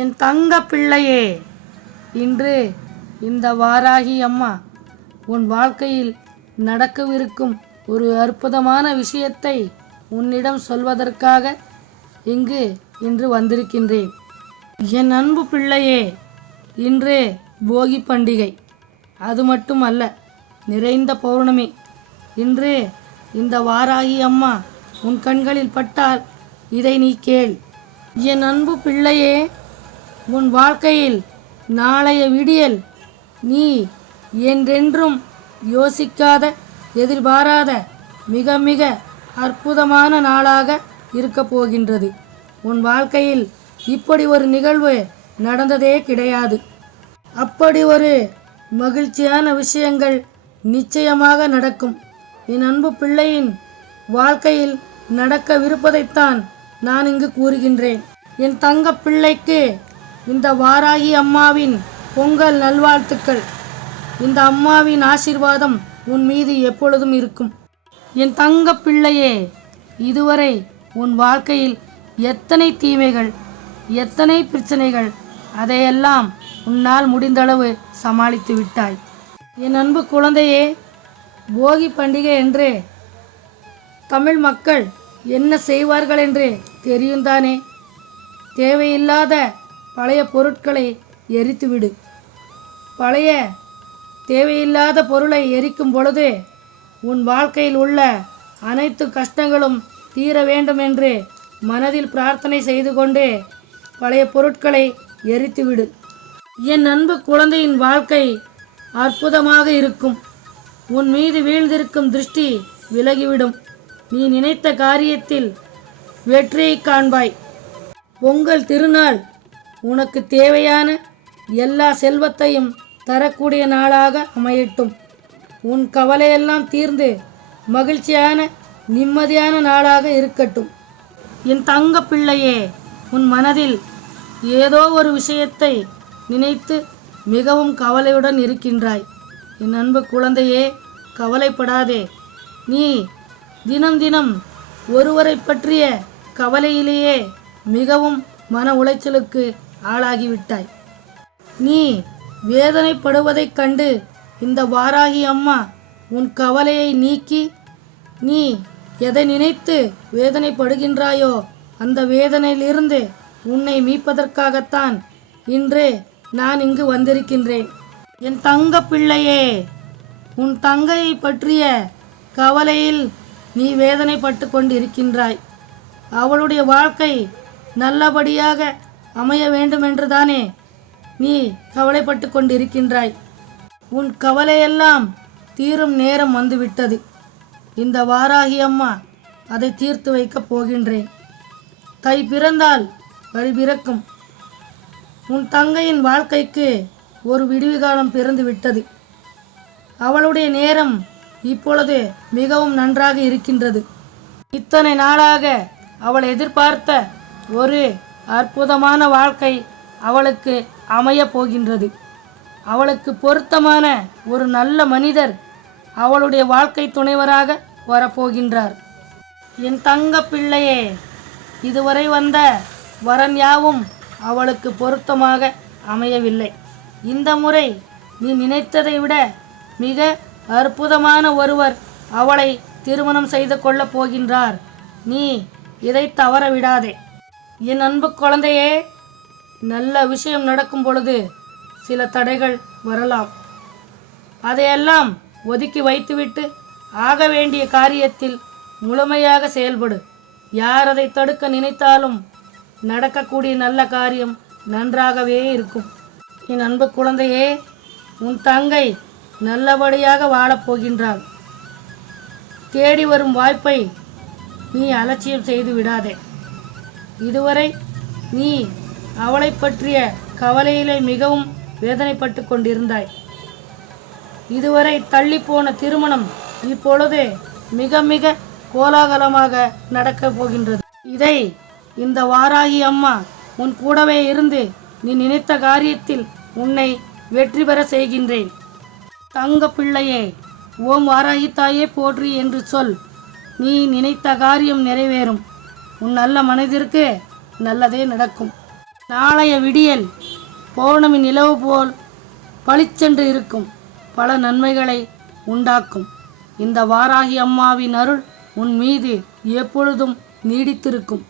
என் தங்க பிள்ளையே இன்று இந்த வாராகி அம்மா உன் வாழ்க்கையில் நடக்கவிருக்கும் ஒரு அற்புதமான விஷயத்தை உன்னிடம் சொல்வதற்காக இங்கு இன்று வந்திருக்கின்றேன். என் அன்பு பிள்ளையே இன்று போகி பண்டிகை. அது மட்டுமல்ல நிறைந்த பௌர்ணமி. இன்று இந்த வாராகி அம்மா உன் கண்களில் பட்டால் இதை நீ கேள். என் அன்பு பிள்ளையே உன் வாழ்க்கையில் நாளைய விடியல் நீ என்றென்றும் யோசிக்காத எதிர்பாராத மிக மிக அற்புதமான நாளாக இருக்கப் போகின்றது. உன் வாழ்க்கையில் இப்படி ஒரு நிகழ்வு நடந்ததே கிடையாது. அப்படி ஒரு மகிழ்ச்சியான விஷயங்கள் நிச்சயமாக நடக்கும். என் அன்பு பிள்ளையின் வாழ்க்கையில் நடக்கவிருப்பதைத்தான் நான் இங்கு கூறுகின்றேன். என் தங்க பிள்ளைக்கு இந்த வாராகி அம்மாவின் பொங்கல் நல்வாழ்த்துக்கள். இந்த அம்மாவின் ஆசீர்வாதம் உன் மீது எப்பொழுதும் இருக்கும். என் தங்க பிள்ளையே இதுவரை உன் வாழ்க்கையில் எத்தனை தீமைகள் எத்தனை பிரச்சனைகள் அதையெல்லாம் உன்னால் முடிந்தளவு சமாளித்து விட்டாய். என் அன்பு குழந்தையே போகி பண்டிகை என்று தமிழ் மக்கள் என்ன செய்வார்கள் என்று தெரியும் தானே தேவையில்லாத பழைய பொருட்களை எரித்துவிடு. பழைய தேவையில்லாத பொருளை எரிக்கும் பொழுது உன் வாழ்க்கையில் உள்ள அனைத்து கஷ்டங்களும் தீர வேண்டும் என்று மனதில் பிரார்த்தனை செய்து கொண்டு பழைய பொருட்களை எரித்துவிடு. என் அன்பு குழந்தையின் வாழ்க்கை அற்புதமாக இருக்கும். உன் மீது வீழ்ந்திருக்கும் திருஷ்டி விலகிவிடும். நீ நினைத்த காரியத்தில் வெற்றியை காண்பாய். பொங்கல் திருநாள் உனக்கு தேவையான எல்லா செல்வத்தையும் தரக்கூடிய நாளாக அமையட்டும். உன் கவலையெல்லாம் தீர்ந்து மகிழ்ச்சியான நிம்மதியான நாளாக இருக்கட்டும். என் தங்க பிள்ளையே உன் மனதில் ஏதோ ஒரு விஷயத்தை நினைத்து மிகவும் கவலையுடன் இருக்கின்றாய். என் அன்பு குழந்தையே கவலைப்படாதே. நீ தினம் தினம் ஒருவரை பற்றிய கவலையிலேயே மிகவும் மன உளைச்சலுக்கு ஆளாகிவிட்டாய். நீ வேதனைப்படுவதைக் கண்டு இந்த வாராகி அம்மா உன் கவலையை நீக்கி நீ எதை நினைத்து வேதனைப்படுகின்றாயோ அந்த வேதனையிலிருந்து உன்னை மீட்பதற்காகத்தான் இன்று நான் இங்கு வந்திருக்கின்றேன். என் தங்க பிள்ளையே உன் தங்கையை பற்றிய கவலையில் நீ வேதனைப்பட்டு கொண்டிருக்கின்றாய். அவளுடைய வாழ்க்கை நல்லபடியாக அமைய வேண்டுமென்றுதானே நீ கவலைப்பட்டு கொண்டிருக்கின்றாய். உன் கவலையெல்லாம் தீரும் நேரம் வந்துவிட்டது. இந்த வாராகி அம்மா அதை தீர்த்து வைக்கப் போகின்றேன். தை பிறந்தால் வழி பிறக்கும். உன் தங்கையின் வாழ்க்கைக்கு ஒரு விடிவு காலம் பிறந்து விட்டது அவளுடைய நேரம் இப்பொழுது மிகவும் நன்றாக இருக்கின்றது. இத்தனை நாளாக அவள் எதிர்பார்த்த ஒரு அற்புதமான வாழ்க்கை அவளுக்கு அமையப் போகின்றது. அவளுக்கு பொருத்தமான ஒரு நல்ல மனிதர் அவளுடைய வாழ்க்கை துணைவராக வரப்போகின்றார். என் தங்க பிள்ளையே இதுவரை வந்த வரன் யாவும் அவளுக்கு பொருத்தமாக அமையவில்லை. இந்த முறை நீ நினைத்ததை விட மிக அற்புதமான ஒருவர் அவளை திருமணம் செய்து கொள்ளப் போகின்றார். நீ இதை தவற விடாதே என் அன்பு குழந்தையே நல்ல விஷயம் நடக்கும் பொழுது சில தடைகள் வரலாம். அதையெல்லாம் ஒதுக்கி வைத்துவிட்டு ஆக வேண்டிய காரியத்தில் முழுமையாக செயல்படு. யார் அதை தடுக்க நினைத்தாலும் நடக்கக்கூடிய நல்ல காரியம் நன்றாகவே இருக்கும். என் அன்பு குழந்தையே உன் தங்கை நல்லபடியாக வாழப் போகின்றாள். தேடி வரும் வாய்ப்பை நீ அலட்சியம் செய்து விடாதே. இதுவரை நீ அவளை பற்றிய கவலையிலே மிகவும் வேதனைப்பட்டு கொண்டிருந்தாய். இதுவரை தள்ளிப்போன திருமணம் இப்பொழுது மிக மிக கோலாகலமாக நடக்கப் போகின்றது. இதை இந்த வாராகி அம்மா உன் கூடவே இருந்து நீ நினைத்த காரியத்தில் உன்னை வெற்றி பெற செய்கின்றேன். தங்க பிள்ளையே ஓம் வாராகி தாயே போற்றி என்று சொல். நீ நினைத்த காரியம் நிறைவேறும். உன் நல்ல மனதிற்கு நல்லதே நடக்கும். நாளைய விடியல் பௌர்ணமி நிலவு போல் பளிச்சென்று இருக்கும். பல நன்மைகளை உண்டாக்கும். இந்த வாராகி அம்மாவின் அருள் உன் மீது எப்பொழுதும் நீடித்திருக்கும்.